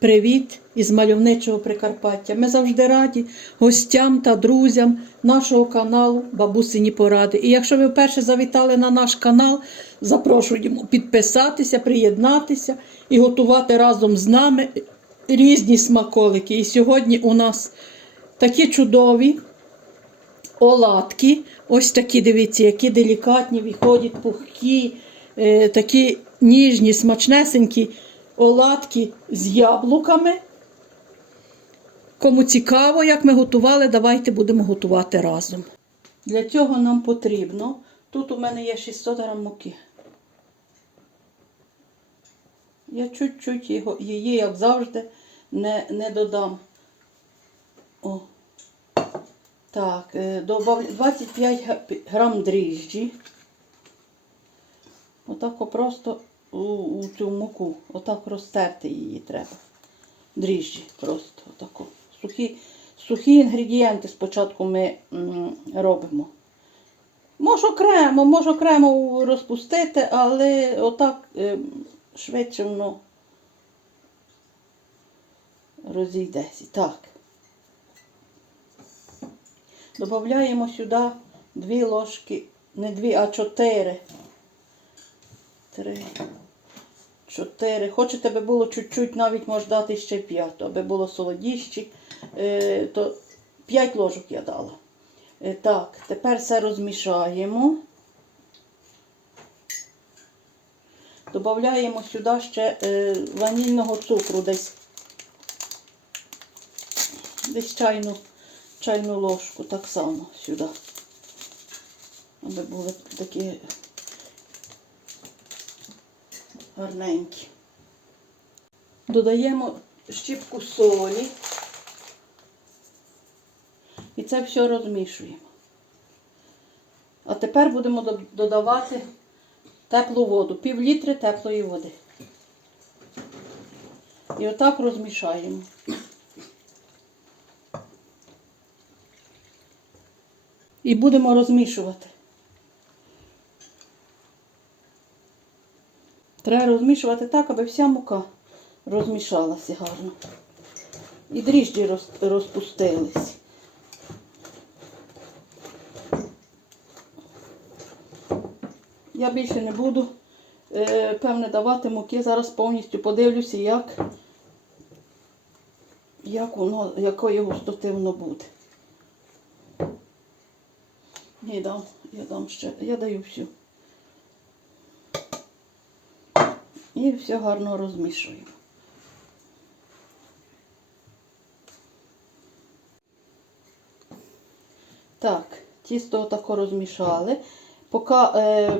Привіт із мальовничого Прикарпаття. Ми завжди раді гостям та друзям нашого каналу Бабусині Поради. І якщо ви вперше завітали на наш канал, запрошуємо підписатися, приєднатися і готувати разом з нами різні смаколики. І сьогодні у нас такі чудові оладки. Ось такі, дивіться, які делікатні, виходять пухкі, е, такі ніжні, смачнесенькі оладки з яблуками. Кому цікаво, як ми готували, давайте будемо готувати разом. Для цього нам потрібно. Тут у мене є 600 грам муки. Я чуть-чуть її, як завжди, не, не додам. О. Так, е, добав 25 грам дріжджі. Отак просто у, у цю муку. Отак розтерти її треба. Дріжджі просто. Отако. Сухі, сухі інгредієнти спочатку ми м, робимо. Може окремо, може окремо розпустити, але отак е, швидше воно розійдеться. Так. Добавляємо сюди дві ложки, не дві, а чотири. Три, чотири. Хочете, аби було чуть-чуть, навіть може дати ще п'яту, аби було солодіще, е, то п'ять ложок я дала. Е, так, тепер все розмішаємо. Добавляємо сюди ще е, ванільного цукру десь. Десь чайну, чайну ложку так само сюди. Аби були такі гарненькі. Додаємо щіпку солі. І це все розмішуємо. А тепер будемо додавати теплу воду, пів літри теплої води. І отак розмішаємо. І будемо розмішувати. Треба розмішувати так, аби вся мука розмішалася гарно. І дріжджі розпустились. Я більше не буду, е, певне, давати муки. Зараз повністю подивлюся, як, як воно, якої густоти воно буде. Я дам, я дам ще, я даю всю. І все гарно розмішуємо. Так, тісто отако розмішали. Поки е,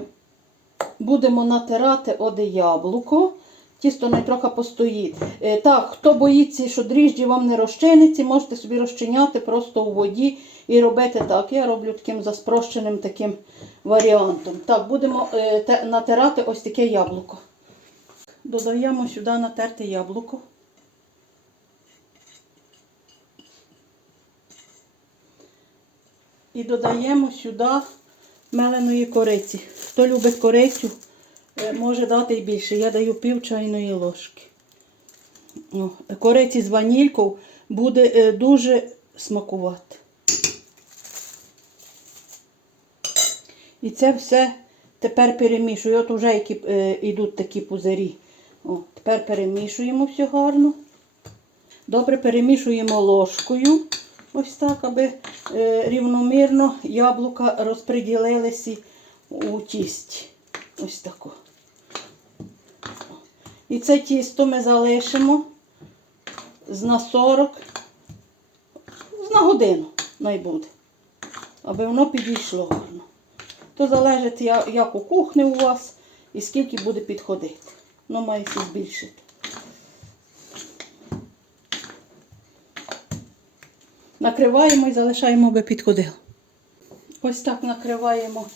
будемо натирати оде яблуко, тісто не трохи постоїть. Е, так, хто боїться, що дріжджі вам не розчиниться, можете собі розчиняти просто у воді і робити так. Я роблю таким за спрощеним таким варіантом. Так, будемо е, те, натирати ось таке яблуко. Додаємо сюди натерте яблуко. І додаємо сюди меленої кориці. Хто любить корицю, е, може дати і більше. Я даю пів чайної ложки. О, кориці з ванількою буде е, дуже смакувати. І це все тепер перемішую. От вже які е, йдуть такі пузирі. О, тепер перемішуємо все гарно. Добре перемішуємо ложкою. Ось так, аби е, рівномірно яблука розподілилися у тісті. Ось тако. І це тісто ми залишимо з на 40, з на годину найбуде, аби воно підійшло гарно. То залежить, як у кухні у вас і скільки буде підходити. Ну, має все збільшити. Накриваємо і залишаємо, аби підходило. Ось так накриваємо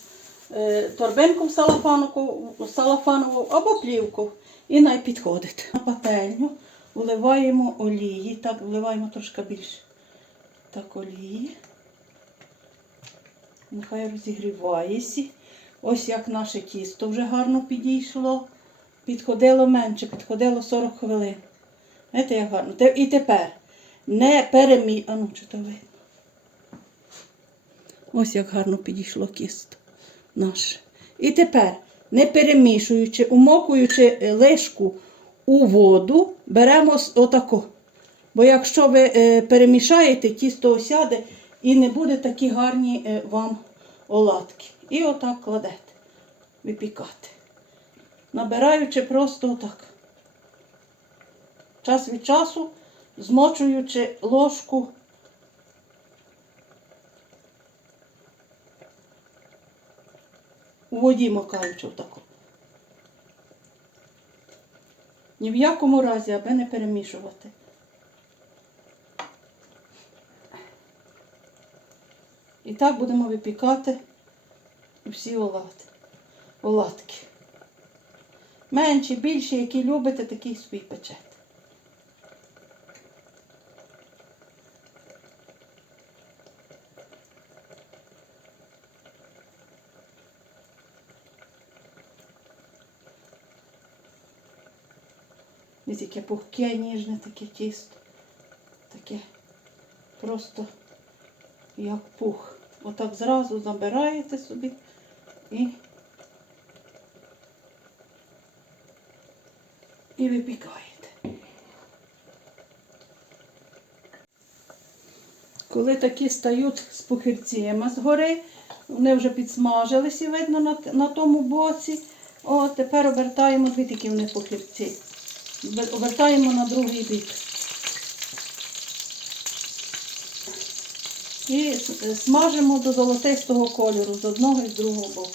е, торбинку салафанову або плівку. І най підходить. На пательню вливаємо олії. Так, вливаємо трошки більше. Так, олії. Нехай розігрівається. Ось як наше тісто вже гарно підійшло. Підходило менше, підходило 40 хвилин. Знаєте, як гарно. І тепер не перемі... А ну, чи то видно? Ось як гарно підійшло кісто наше. І тепер, не перемішуючи, умокуючи е, лишку у воду, беремо отако. Бо якщо ви е, перемішаєте, тісто осяде і не буде такі гарні е, вам оладки. І отак кладете випікати. Набираючи просто отак. Час від часу, змочуючи ложку у воді макаючи отако. Ні в якому разі, аби не перемішувати. І так будемо випікати всі оладки. Менші, більші, які любите, такі собі печете. Ось яке пухке, ніжне таке тісто. Таке просто як пух. Отак зразу забираєте собі і, і випікаєте. Коли такі стають з пухирцями згори, вони вже підсмажилися, видно на, на тому боці. О, тепер обертаємо дві такі вони пухирці. Обер- Обертаємо на другий бік. І смажимо до золотистого кольору з одного і з другого боку.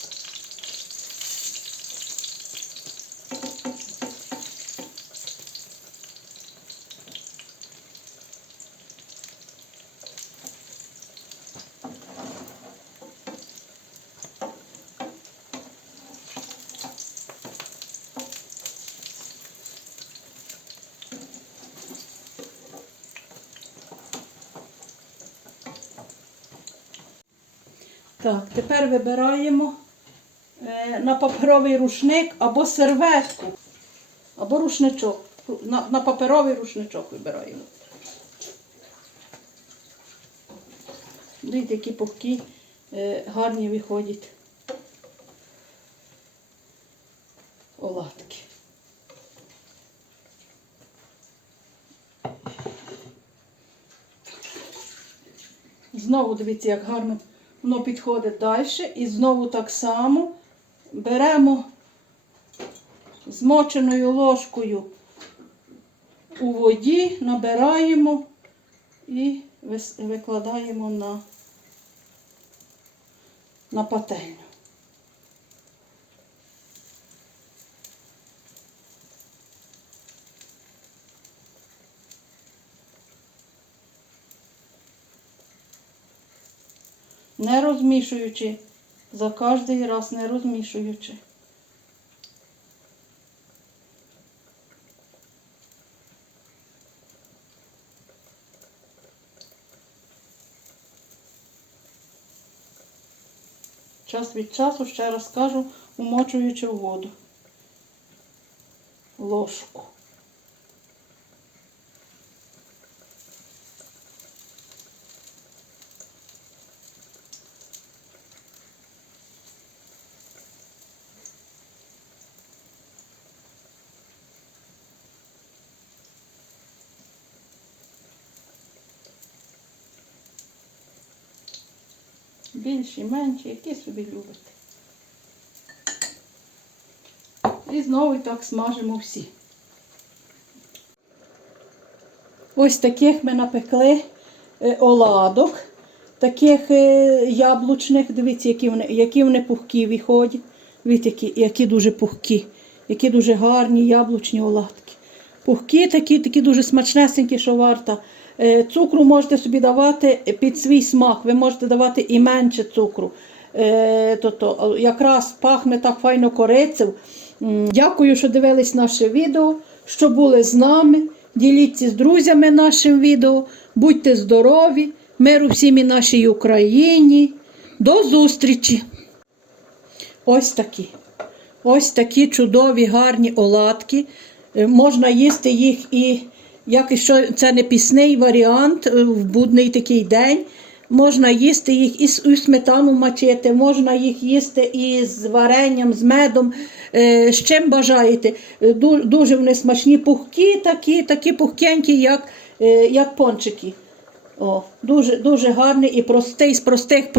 Так, тепер вибираємо е, на паперовий рушник або серветку, або рушничок. На, паперовий рушничок вибираємо. Дивіться, які пухкі е, гарні виходять оладки. Знову дивіться, як гарно воно підходить далі. І знову так само беремо змоченою ложкою у воді, набираємо і викладаємо на, на пательню. Не розмішуючи, за кожний раз не розмішуючи. Час від часу, ще раз кажу, умочуючи воду. Ложку. Більші, менші, які собі любите. І знову так смажимо всі. Ось таких ми напекли е, оладок, таких е, яблучних. Дивіться, які вони, які вони пухкі виходять. Дивіться, які, які дуже пухкі, які дуже гарні яблучні оладки. Пухкі такі, такі дуже смачнесенькі, що варто. Е, Цукру можете собі давати під свій смак. Ви можете давати і менше цукру. Е, то, то, якраз пахне так файно корицею. М, Дякую, що дивились наше відео, що були з нами. Діліться з друзями нашим відео. Будьте здорові, миру всім і нашій Україні. До зустрічі! Ось такі. Ось такі чудові, гарні оладки. Е, Можна їсти їх і якщо це не пісний варіант, е, в будний такий день, можна їсти їх і сметану мачити, можна їх їсти і з варенням, з медом, е, з чим бажаєте. Е, Дуже вони смачні, пухкі, такі, такі пухкенькі, як, як пончики. О, дуже, дуже гарний і простий з простих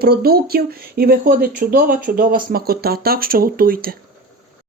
продуктів, і виходить чудова, чудова смакота. Так що готуйте.